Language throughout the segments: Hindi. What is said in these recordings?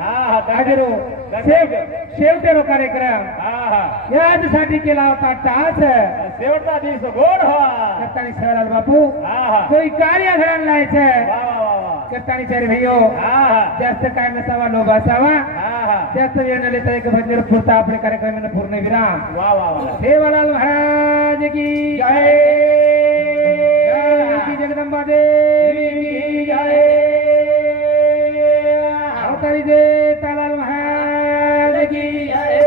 हाजरो शेवटेरो कार्यक्रम यासाठी केला होता टास शेवटचा दिवस गोड व्हा करतानी सराल बापू कोई कार्य घडण लायचं करतानी सर भैयो जास्त काय नसावा लोभ असावा जास्त वेळ न लेता एक भजन पुरता आपले कार्यक्रमांना पूर्ण विराम हे वडाल महाराज की जय की जगदंबा देवी की जय अवतारी दे तालाल महाराज की जय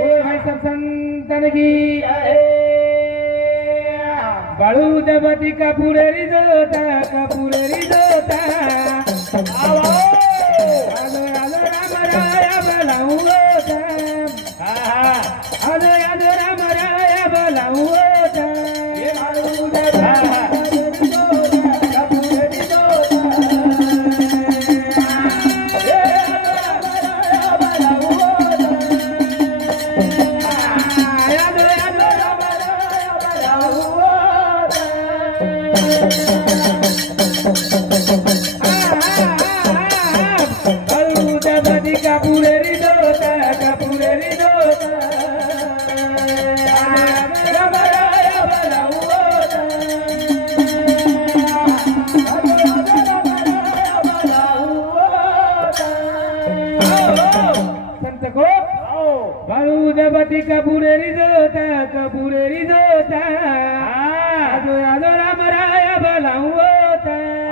बोलो भाई सब संतन की जय बाळू दबती कपुरेरी जोता आलो आलो राम राया बलाऊ आलो आलो राम राया बलाऊ कपुरेरी जोता आलो आलो राम राया बलाऊ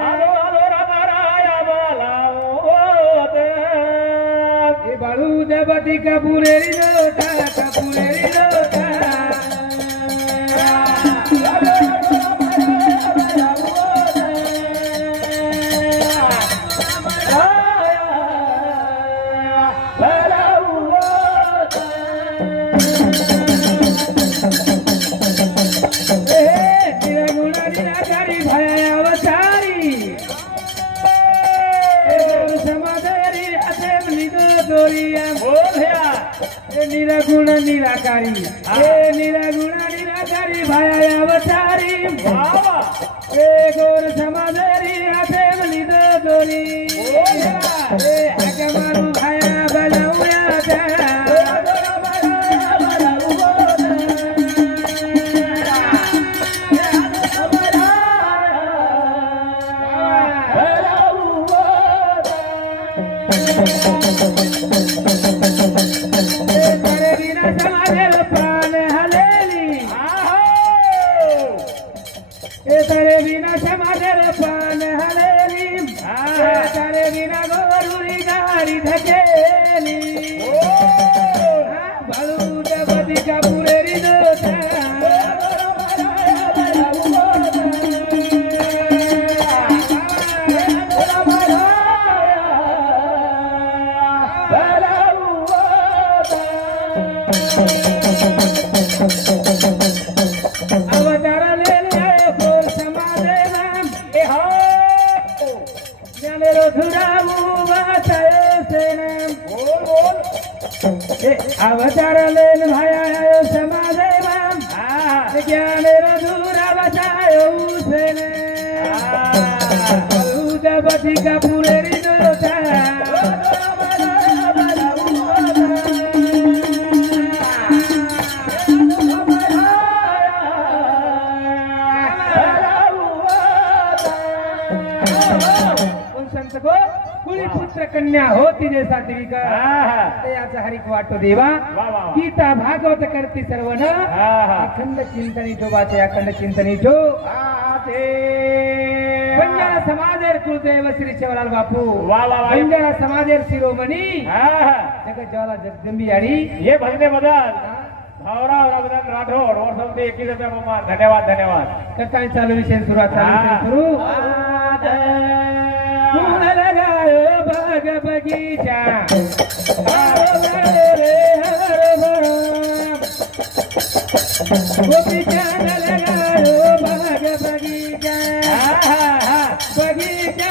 आलो आलो राम राया बलाऊ ए बाळू दबती कपुरेरी जोता निरागुण निराकारी निरागुण निराकारी भाया अवतारी ए गोर समाधरी हाथे मलिद दोरी अगमारू भाया बलाऊया अवतार लेन भाया समादेव ज्ञान रधुरा बचायो उसेने उदबती कपुरेरी जोता पुत्र कन्या होती जैसा देविका हरिक वाटो देवा गीता भागवत करती सर्वन अखंड चिंतनी ठोबाचे अखंड चिंतनी ठो बंजारा समाजेर कुलदेव श्री चवलाल बापू बंजारा समाजेर शिरोमणी जगत ज्वाला जगदंबी आणि ये भजने बदल भावराव रघुनाथ राठोड और सबसे 21 रुपया बहुमान धन्यवाद कथा चालू विषय सुरू फूल लगायो बाग बगीचा बगीचा लगायो बाग बगीचा बगीचा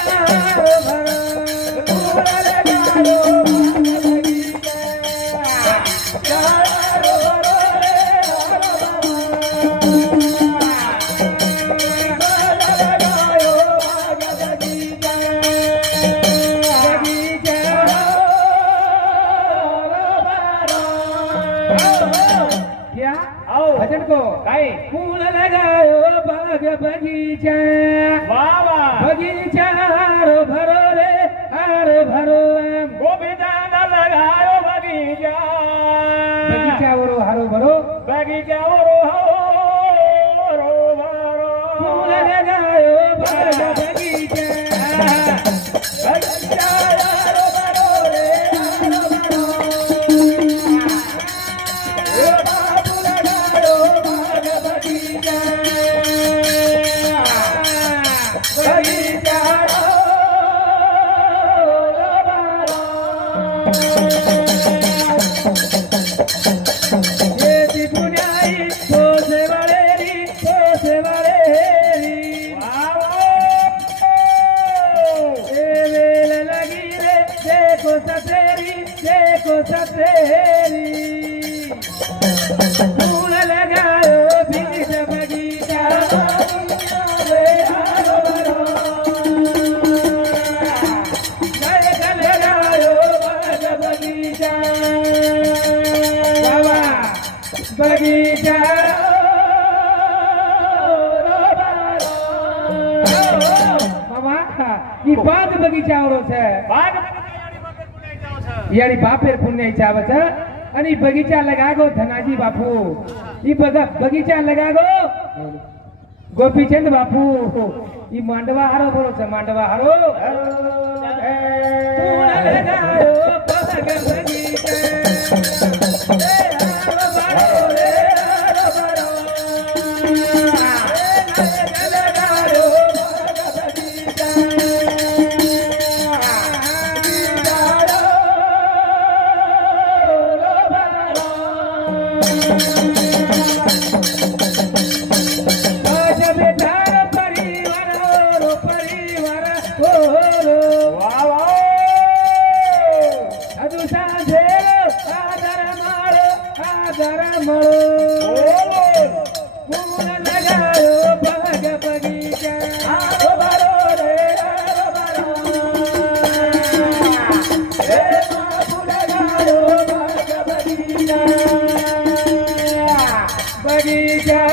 भजन को काय फूल लगायो बाग बगीचा वाह वाह बगीचा हारो भरो रे हारो भरो गोविंदा लगायो बगीचा बगीचा वरो हारो भरो बगीचा वरो हारो भरो फूल लगायो बाग बगीचा बगीचा हारो भरो रे हारो भरो ओ बाबू लगायो बाग बगीचा बगीचा फूल लगायो बीच बगीचा लगायो बाग बगीचा बाबा बगीचा बाबा ई बाग बगीचा आवरो छे बाग यानी बापेर पुण्य चाव छ आणि बगीचा लगागो धनाजी बापू ई बगीचा लगागो गोपीचंद बापू ई मांडवा हारो बोलो छ मांडवा हारो फूल लगायो बाग बगीचा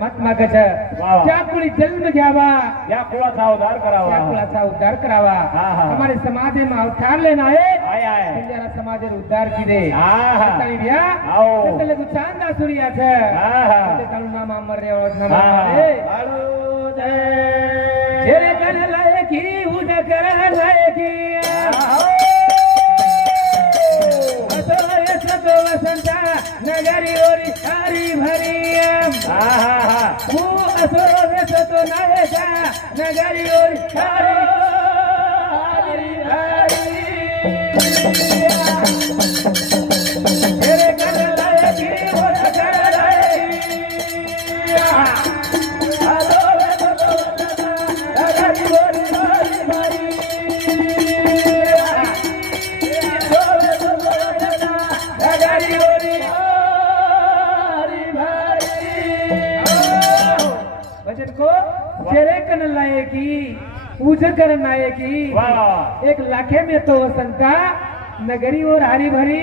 महात्मा कच चाकुळी जन्म घ्यावा या कुळाचा उद्धार करावा त्या कुळाचा उद्धार करावा हमारे समाज में अवतार लेना है जरा समाज उद्धार की दे चांदा सूर्या छे नाम अमर रे नाम जेरे कर लायकी उद कर लायकी वसंता नगरी ओरी हरी भरी तो नायका नगरी ओरी हरी तेरे कर लायकी उद कर लायकी नगरी ओरी हरी भरी भजन को जेरे कन लायकी उज कर नायकी एक लाखे में तो वसंता नगरी और हरी भरी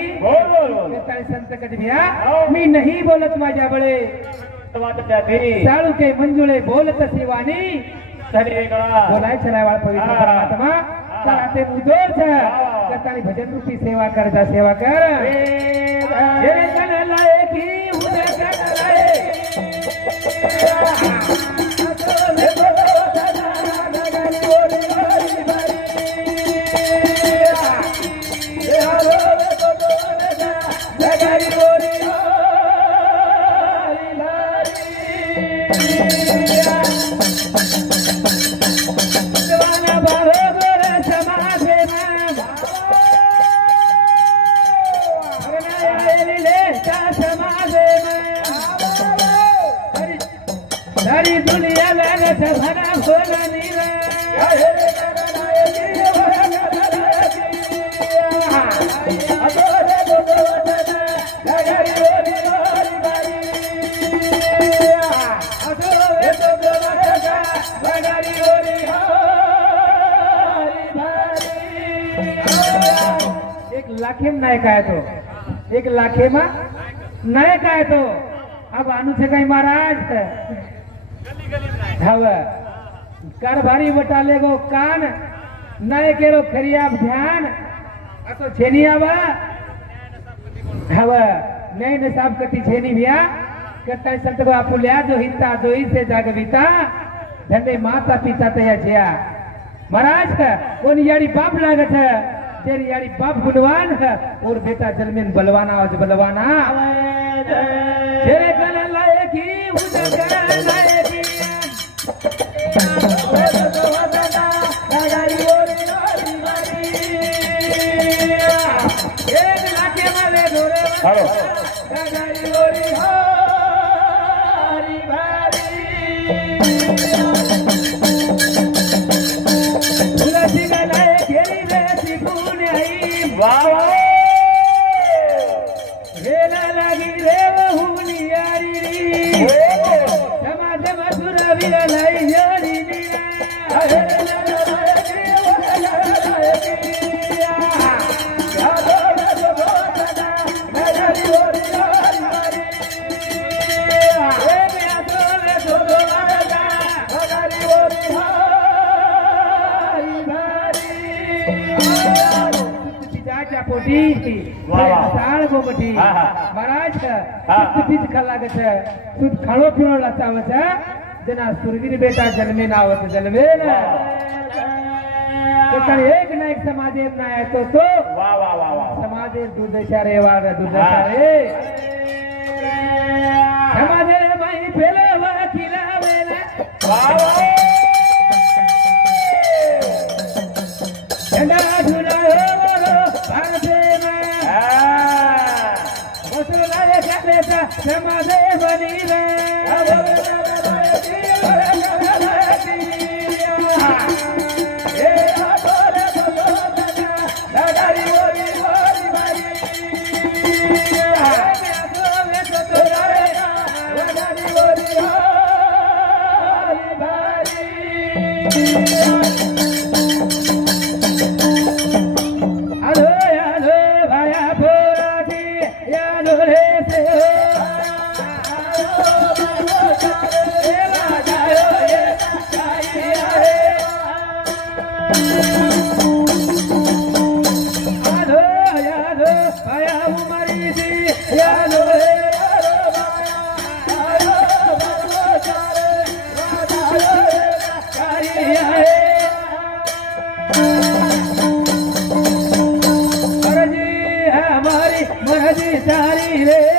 संत कटभिया मी नहीं बोलत माझ्या बळे साळू के मंजुळे बोलत शिवानी बोलाय चलाय वाळ पवित्र परमात्मा चालते उदोर छ कतानी भजन रूपी सेवा करता सेवा कर जेरे कन लायकी उज कर सारी दुनिया लगत भरा भोला नीरा एक लाखे में नायक आया तो 1 लाखे में नायक आया तो अब आनु से कहीं महाराज हवा कर भारी बटाले गो कान नए केरो खरिया ध्यान असो छेनी आवा हवा नए नसाब कटी छेनी भैया कट्टा संत को आपू लिया जो हिता जो ही से जागविता झंडे माता पिता तया जिया महाराज का कौन यारी बाप लागत है तेरी यारी बाप गुणवान है और बेटा जलमेन बलवाना आज बलवाना तेरे कल लायकी उदक लायकी महाराज खाणो पीणो लाचावत जना सुरवीर बेटा जन्मे नावत जलवे एक ना एक समाजे ना तो समाजे दुर्दशा रे वाग दुर्दशा रे समाजे माई पेले वकीला वेले झंडा झुला समाजे बनी रे सारी रे